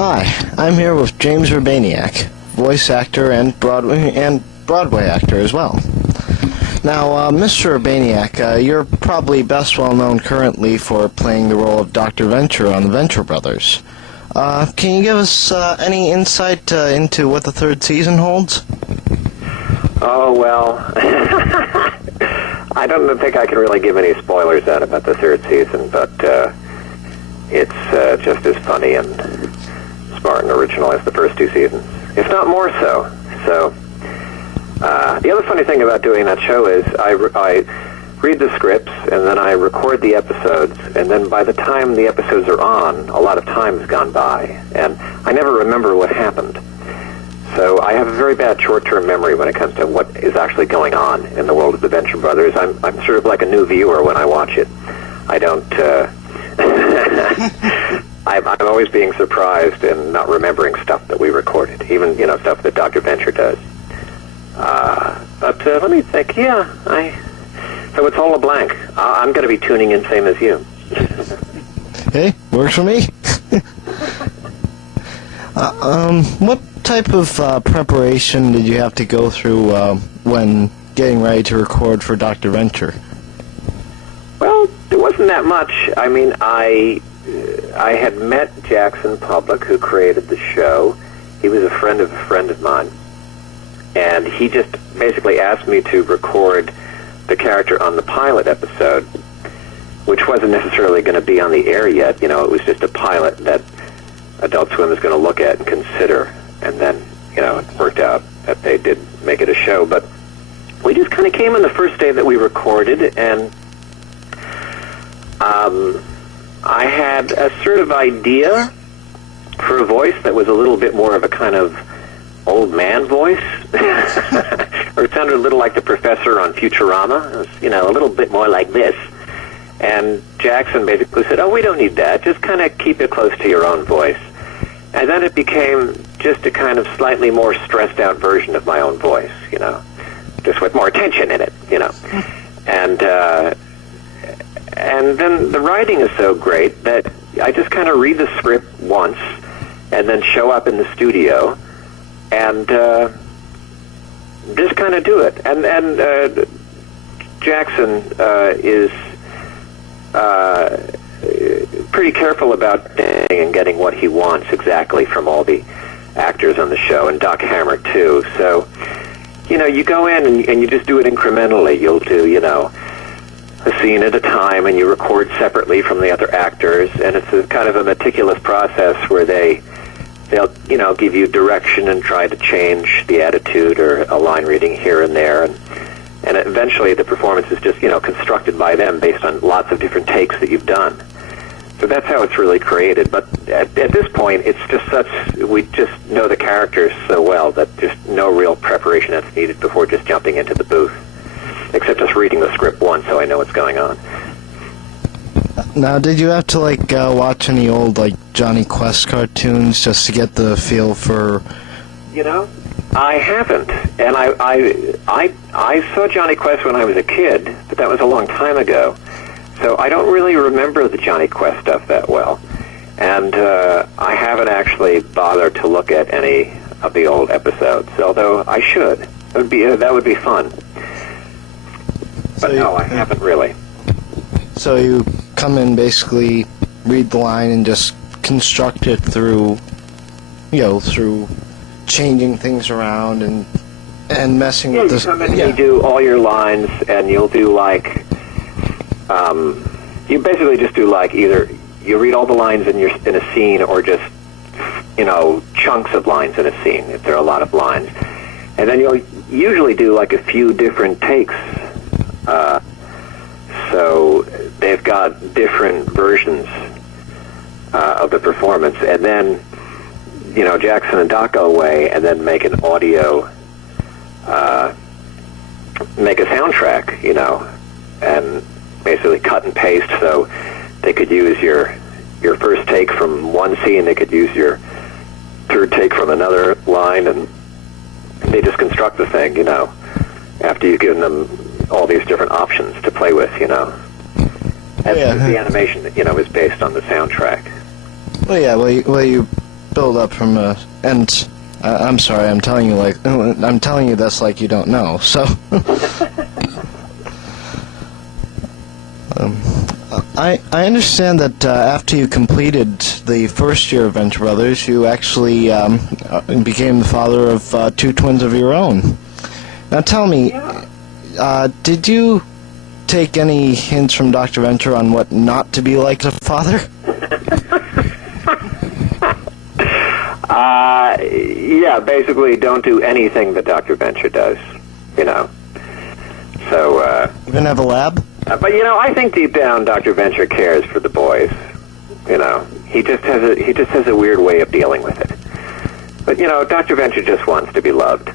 Hi, I'm here with James Urbaniak, voice actor and Broadway actor as well. Now, Mr. Urbaniak, you're probably best well known currently for playing the role of Dr. Venture on the Venture Brothers. Can you give us any insight into what the third season holds? Oh, well, I don't think I can really give any spoilers out about the third season, but it's just as funny and smart and original as the first two seasons, if not more so. So, the other funny thing about doing that show is I read the scripts, and then I record the episodes, and then by the time the episodes are on, a lot of time has gone by, and I never remember what happened. So I have a very bad short-term memory when it comes to what is actually going on in the world of the Venture Brothers. I'm sort of like a new viewer when I watch it. I don't... I'm always being surprised and not remembering stuff that we recorded, even, stuff that Dr. Venture does. But let me think. Yeah, so it's all a blank. I'm going to be tuning in same as you. Hey, works for me. What type of preparation did you have to go through when getting ready to record for Dr. Venture? Well, there wasn't that much. I mean, I had met Jackson Public, who created the show. He was a friend of mine. And he just basically asked me to record the character on the pilot episode, which wasn't necessarily going to be on the air yet. It was just a pilot that Adult Swim is going to look at and consider. And then, it worked out that they did make it a show. But we just kind of came on the first day that we recorded, and I had a sort of idea for a voice that was a little bit more of a kind of old man voice. Or it sounded a little like the professor on Futurama. It was, a little bit more like this. And Jackson basically said, we don't need that. Just kind of keep it close to your own voice. And then it became just a kind of slightly more stressed out version of my own voice, just with more tension in it, And then the writing is so great that I just kind of read the script once and then show up in the studio and just kind of do it. And Jackson is pretty careful about and getting what he wants exactly from all the actors on the show, and Doc Hammer too. So, you go in and you just do it incrementally. You'll do, a scene at a time, and you record separately from the other actors, and it's a kind of a meticulous process where they'll give you direction and try to change the attitude or a line reading here and there, and eventually the performance is just, constructed by them based on lots of different takes that you've done. So that's how it's really created. But at this point, it's just we just know the characters so well that just no real preparation that's needed before just jumping into the booth, except just reading the script once so I know what's going on. Now, did you have to, watch any old, Jonny Quest cartoons just to get the feel for... I haven't. And I saw Jonny Quest when I was a kid, but that was a long time ago. So I don't really remember the Jonny Quest stuff that well. And I haven't actually bothered to look at any of the old episodes, although I should. That would be fun. But no, I haven't really. So you come in, basically read the line and just construct it through changing things around and messing with this. You come in and you do all your lines, and you'll do you basically just do either you read all the lines in a scene, or just chunks of lines in a scene if there are a lot of lines, and then you'll usually do a few different takes. So they've got different versions of the performance, and then Jackson and Doc go away and then make an audio, make a soundtrack, and basically cut and paste, so they could use your first take from one scene, they could use your third take from another line, and they just construct the thing, after you've given them all these different options to play with, And the animation, is based on the soundtrack. Well, you build up from and I'm sorry, I'm telling you this like you don't know. So, I understand that after you completed the first year of Venture Brothers, you actually became the father of two twins of your own. Now tell me, did you take any hints from Dr. Venture on what not to be like as a father? Yeah, basically don't do anything that Dr. Venture does, you know. So, Even have a lab? but you know, I think deep down Dr. Venture cares for the boys. You know, he just has a weird way of dealing with it. But you know, Dr. Venture just wants to be loved.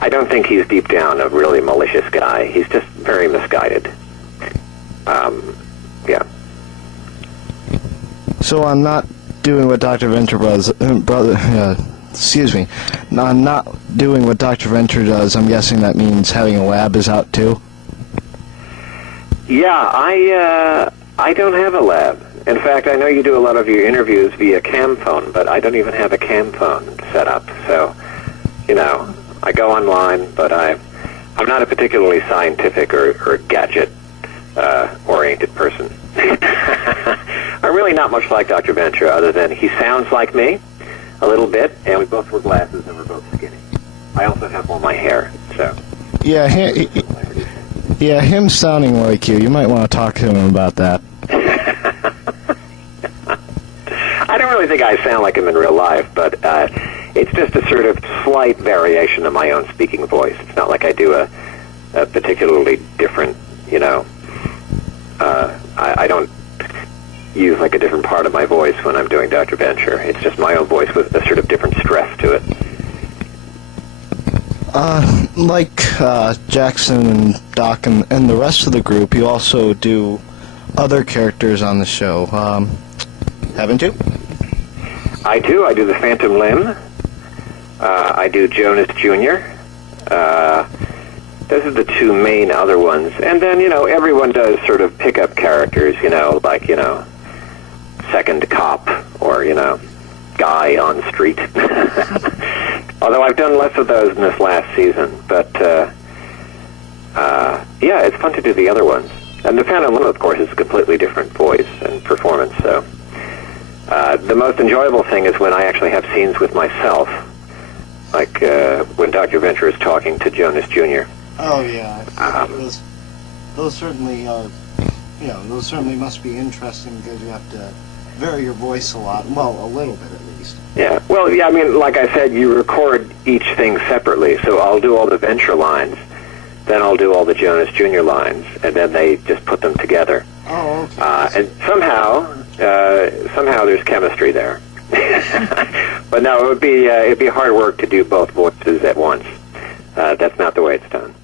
I don't think he's deep down a really malicious guy. He's just very misguided. Yeah. So I'm not doing what Dr. Venture does. Excuse me. I'm not doing what Dr. Venture does. I'm guessing that means having a lab is out too. Yeah, I don't have a lab. In fact, I know you do a lot of your interviews via cam phone, but I don't even have a cam phone set up. So, you know, I go online, but I'm not a particularly scientific or gadget oriented person. I'm really not much like Dr. Venture, other than he sounds like me a little bit, and we both wear glasses and we're both skinny. I also have all my hair, so. Yeah, him sounding like you. You might want to talk to him about that. I don't really think I sound like him in real life, but it's just a sort of slight variation of my own speaking voice. It's not like I do a particularly different, you know, I don't use like a different part of my voice when I'm doing Dr. Venture. It's just my own voice with a sort of different stress to it. Like Jackson and Doc and the rest of the group, you also do other characters on the show, haven't you? I do. I do the Phantom Limb. I do Jonas Jr. Those are the two main other ones. And then, you know, everyone does sort of pickup characters, you know, like, you know, second cop or, you know, guy on street. Although I've done less of those in this last season. But, yeah, it's fun to do the other ones. And the Phantom Limb, of course, is a completely different voice and performance, so. The most enjoyable thing is when I actually have scenes with myself, like when Dr. Venture is talking to Jonas Jr. Oh yeah, those certainly are. You know, those certainly must be interesting because you have to vary your voice a lot. Well, a little bit at least. Yeah. Well, yeah. I mean, like I said, you record each thing separately. So I'll do all the Venture lines, then I'll do all the Jonas Jr. lines, and then they just put them together. Oh, okay. And somehow there's chemistry there. But no, it'd be hard work to do both voices at once. That's not the way it's done.